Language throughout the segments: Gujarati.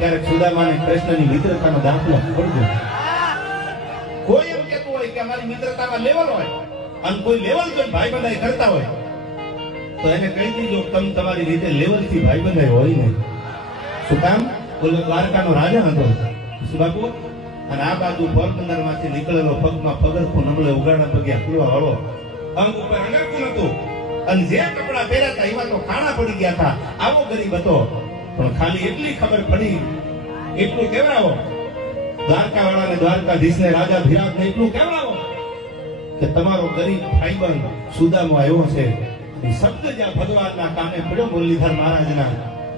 ક્યારેક સુદામા અને કૃષ્ણની મિત્રતાનો દાખલો પડજો કોઈ એમ કહેતું હોય કે અમારી મિત્રતામાં લેવલ હોય અને કોઈ લેવલ જો ભાઈ બંધાઈ કરતા હોય, તો એને કહી દીજો તમે તમારી રીતે લેવલથી ભાઈ બંધાઈ હોય નહીં. શું કામ? બોલો, દ્વારકાનો રાજા હતો. શું બાપુ? અને આ બાજુ પોરબંદરમાંથી નીકળેલો પગમાં પગરખું નમળે ઉગાડા પગે હલવા વાળો. અંગ ઉપર અંગારખું નતું. અને જે કપડા પહેર્યા હતા, એમાં તો ખાણા પડી ગયા હતા. આવો ગરીબ હતો. પણ ખાલી એટલી ખબર પડી, એટલું કેવડાવો દ્વારકા વાળાને દ્વારકાધીશને રાજા વિરાટને એટલું કેવડાવો કે તમારો ગરીબ ભાઈબંધ સુદામો આવ્યો છે. એ શબ્દ જ્યાં ભગવાનના કાને પડ્યો મુરલીધર મહારાજના.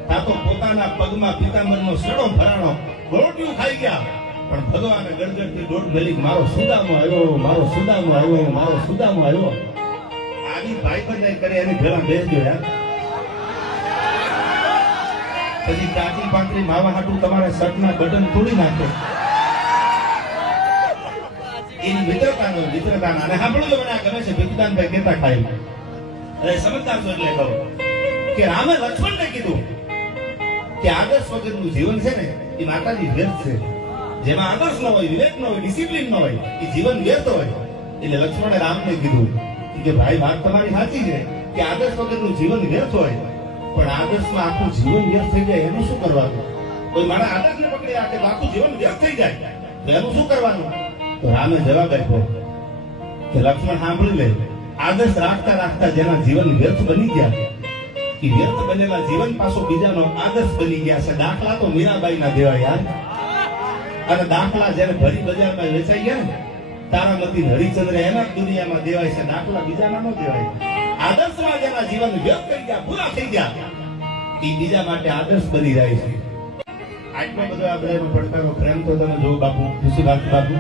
તા તો પોતાના પગમાં પિતાંબરનો સડો ભરાણો ગોળટિયું ખાઈ ગયા. પણ ભગવાને ગડગડતી દોઢ મેલી મારો સુદામો આવ્યો, મારો સુદામો આવ્યો, મારો સુદામો આવ્યો. આવી ભાઈબંધ કરે એની ભેળા બેસજો યાર પછી કાચી પાંતરી માવા હાટું તમારા શર્ટના બટન તોડી નાખો. એની મિત્રતાનો, મિત્રતાના. અને સાંભળો તો મને આ ગમે છે ભીખદાનભાઈ કહેતા ખાઈ અરે સમજદાર છો એટલે કહો કે રામે લક્ષ્મણને કીધું કે આદર્શ વગરનું જીવન છે ને, એ માતાજી વ્યર્થ છે. જેમાં આદર્શ ન હોય, વિવેક ન હોય, ડિસિપ્લિન ન હોય, એ જીવન વ્યર્થ હોય. એટલે લક્ષ્મણે રામને કીધું કે ભાઈ વાત તમારી સાચી છે કે આદર્શ વગરનું જીવન વ્યર્થ હોય. પણ આદર્શમાં આખું જીવન વ્યર્થ થઈ જાય, એનું શું કરવાનું? કોઈ મારા આદર્શને પકડી રાખે આખું જીવન વ્યર્થ થઈ જાય, તો એનું શું કરવાનું? તો રામે જવાબ આપ્યો કે લક્ષ્મણ સાંભળી લે, આદર્શ રાખતા રાખતા જેના જીવન વ્યર્થ બની ગયા કે વ્યર્થ બનેલા જીવન પાછો બીજાનો આદર્શ બની ગયા છે. દાખલા તો મીરાબાઈ ના દેવા યાર અને દાખલા જયારે ભરી બજારમાં વેચાઈ ગયા ને, તારામતી હરિચંદ્ર એના દુનિયામાં દેવાય છે, દાખલા બીજાના ન દેવાય આદર્શમાં જેના જીવન વ્યર્થ થઈ ગયા પૂરા થઈ ગયા. એ બીજા માટે આદર્શ બની જાય છે. આટલો બધો આ બધાનો પડકારો પ્રેમ તો તમે જો બાપુ ખુશી બાપુ બાપુ.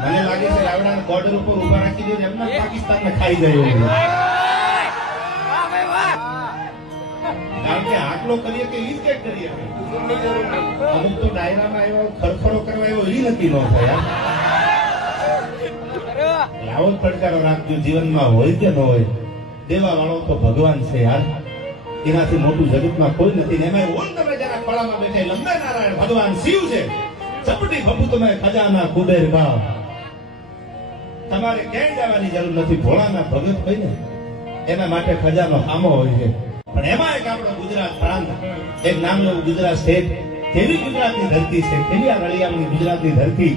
મને લાગે છે કે આવડાને બોર્ડર ઉપર ઊભા રાખી દે એમને પાકિસ્તાનને ખાઈ ગયો કારણ કે આટલો કરીએ કે ઈ કે કરીએ અમુક તો ડાયરામાં એવો ખરખરો કરવા એવો ઈ નથી ન થયા. આવો જ પડકારો રાખજો જીવનમાં હોય કે ન હોય. દેવા વાળો તો ભગવાન છે યાર. એનાથી મોટું જગતમાં કોઈ નથી એમાં ઓન તમે જરા ખોળામાં બેઠે લંબે નારાયણ ભગવાન શિવ છે. ચપટી બબુ તમે ખજાના કુબેર ગાવ તમારે ક્યાંય જવાની જરૂર નથી. ભોળાના ભગત હોય ને, એના માટે ખજાનો આમો હોય છે. પણ એમાં એક આપણો ગુજરાત પ્રાંત, એક નામ એવું ગુજરાત સ્ટેટ કેવી ગુજરાતની ધરતી છે. કેવી આ રળિયામની ગુજરાતની ધરતી.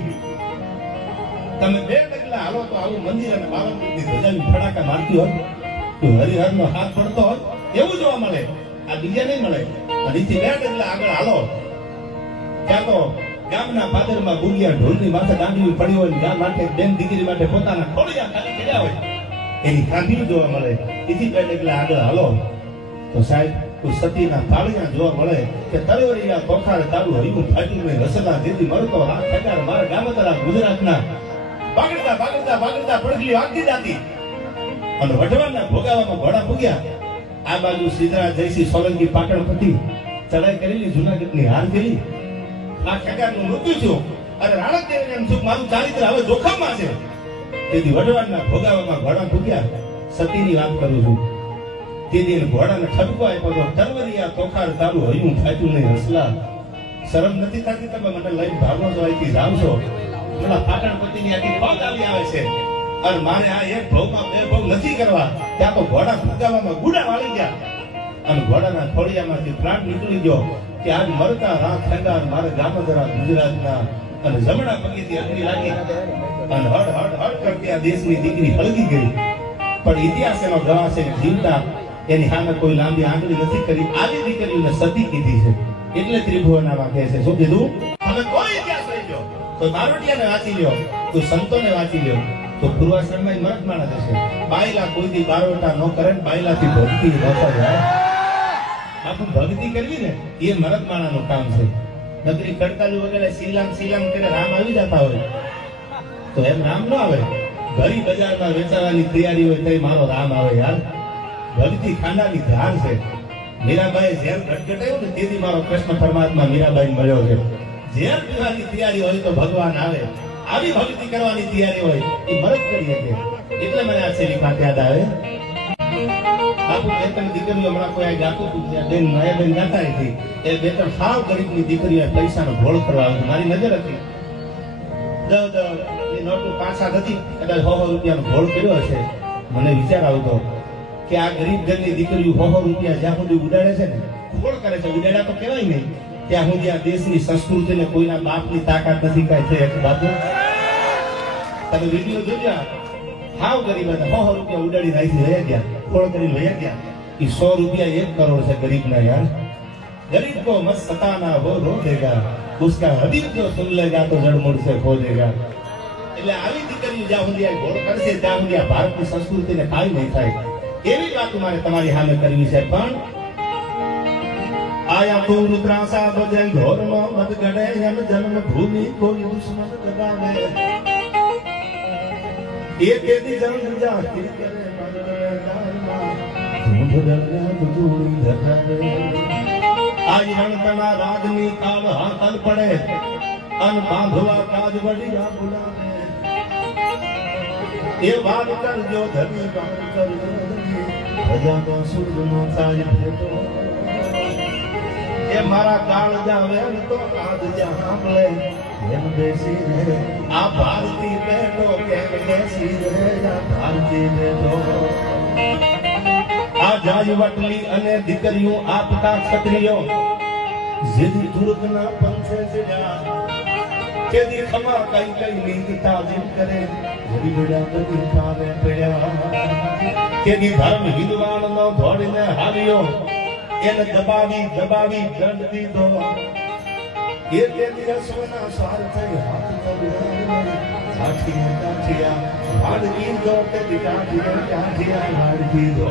તમે બે ડગલા હાલો તો આવું મંદિર અને બાવનની ધજાની ફડાકા મારતી હોય. હરિહરનો હાથ પડતો હોય એવું જોવા મળે. આ બીજા નહીં મળે. અને અહીંથી બે ડગલા આગળ હાલો. ક્યાં તો ગામના પાદરમાં ગુંગિયા ઢોલની માથે દાંડી પડી હોય ગામ માટે બેન દીકરી માટે પોતાના ખોડિયા ખાલી કર્યા હોય. એની કાંધીઓ જોવા મળે. એથી બેઠ એટલે આગળ હાલો. તો સાહેબ, કોઈ સતીના પાળિયા જોવા મળે કે તરવરીના કોખાર તારું હરિયું ફાટ્યું ને રસલા જેથી મળતો હાથ ખટાર મારા ગામતરા ગુજરાતના. બાગડતા બાગડતા બાગડતા પડખલી વાગતી જાતી. અને વઢવાણના ભોગાવામાં ઘોડા ભૂગ્યા. આ બાજુ સિદ્ધરાજ જયસિંહ સોલંકી પાટણ પતિ ચડાઈ કરેલી, જુનાગઢની હાર ગયેલી આ ખેગારનું મૃત્યુ થયું અને રાણક એમ થયું મારું ચારિત્ર હવે જોખમમાં છે. તેથી વઢવાણના ભોગાવામાં ઘોડા પૂગ્યા સતીની વાત કરું છું. તેથી ઘોડાને ઠપકો આપ્યો તો તરવરિયા તોખાર તારું હયું ફાટ્યું નહીં, હસલા. શરમ નથી થતી તમે મને લઈને ભાગો છો અહીંથી જાવ છો પેલા પાટણપતિની આખી પગ આવી આવે છે. અને મારે આ એક ભવમાં બે ભવ નથી કરવા. ત્યાં તો ઘોડા ફૂગાવામાં ગુડા વાળી ગયા. અને ઘોડાના ખોડિયામાંથી પ્રાણ નીકળી ગયો કે આજ મરતા રાત ખેંગાર મારે ગામદરા ગુજરાતના અને જમણા પગેથી અગ્નિ લાગી. અને હડ હડ હડ કરતી આ દેશની દીકરી હળગી ગઈ. પણ ઇતિહાસ એનો ગવા છે જીવતા એની સામે કોઈ લાંબી આંગળી નથી કરી. આવી દીકરીને સતી કીધી છે. એટલે ત્રિભુવનામાં કહે છે. શું કીધું? હવે કોઈ ઇતિહાસ લઈ લો કોઈ બારોટિયાને વાંચી લ્યો. કોઈ સંતોને વાંચી લ્યો. તો પૂર્વાશ્રમમાં મરદ માણસ હશે. બાયલા કોઈ દી બારોટા ન કરે ને બાયલાથી ભક્તિ ન થાય બાપુ, ભક્તિ કરવી ને, એ મરદ માણાનું કામ છે. નકરી કડકાલુ વગેરે સીલામ સીલામ કરે, રામ આવી જતા હોય. તો એમ રામ ન આવે. ઘરી બજારમાં વેચાવાની તૈયારી હોય તો મારો રામ આવે યાર ભક્તિ ખાંડાની ધાર છે. મીરાબાઈ ઝેર ગટગટાયું ને, તેથી મારો કૃષ્ણ પરમાત્મા મીરાબાઈ મળ્યો છે. ઝેર પીવાની તૈયારી હોય તો ભગવાન આવે. આવી ભક્તિ કરવાની તૈયારી હોય એ મરદ કરી શકે એટલે મને આ શેરી ખાતે યાદ આવે. બાપુ, બે ત્રણ દીકરીઓ હમણાં કોઈ ગાતું હતું ત્યાં બેન નયા બેન ગાતા હતી એ બે ત્રણ સાવ ગરીબની દીકરીઓ પૈસાનો ભોળ કરવા આવતી મારી નજર હતી. વિચાર આવતો કે આ ગરીબ ઘરની દીકરીઓ સો સો રૂપિયા જ્યાં સુધી ઉડાડે છે ને ઉડાડ્યા તો કહેવાય નહીં. ત્યાં સુધી આ દેશની સંસ્કૃતિને કોઈના બાપની તાકાત નથી કાંઈ થઈ. બાપુ तब वीडियो जो जा हाँ गरीब ना हो रुपया उड़ाड़ी राइस ले आ गया थोड़ा करीब ले गया कि सौ रुपया एक करोड़ से गरीब ना यार गरीब को मत सताना वो रो देगा उसका हबीब जो सुन लेगा तो जड़ मुड़ से खो देगा એટલે આવી દીકરી જાહું દિયા ગોળ કરશે જાહું દિયા ભારતની સંસ્કૃતિને કાઈ નહીં થાય એવી વાત મારે તમારી સામે કરવી છે પણ આયા તું રુદ્રાસા ભજન ધર્મ મત ગડે એમ જન્મ ભૂમિ કોઈ દુશ્મન દબાવે એ ડગા તુજુડી ધરાવે. આજ રણતના રાજની પડે અન બાંધવા કાજ વડિયા એ વાત કરજો ધરી વાત કરજો તો સૂરજનો એ મારા કાળ જાવે ને તો આજ જ્યાં સાંભળે એમ બેસી રહે આ ભારતી બેઠો કેમ બેસી રહે આ ભારતી બેઠો આ જાજવટલી અને દીકરીઓ આપતા ક્ષત્રિયો. જેદી તુર્કના પંથે જડ્યા કેદી ખમા કઈ કઈ લીંગતા જીમ કરે. ઘડી ઘડા બધી પાવે પડ્યા. કેદી ધર્મ વિદ્વાન નો ને હાલ્યો એને દબાવી દબાવી દંડ. દીધો એ તેથી અશ્વના સાર થઈ હાથ તલવાર કાઠી કાઠિયા ભાડ દીધો તેથી કાઠિયા કાઠિયા ભાડ દીધો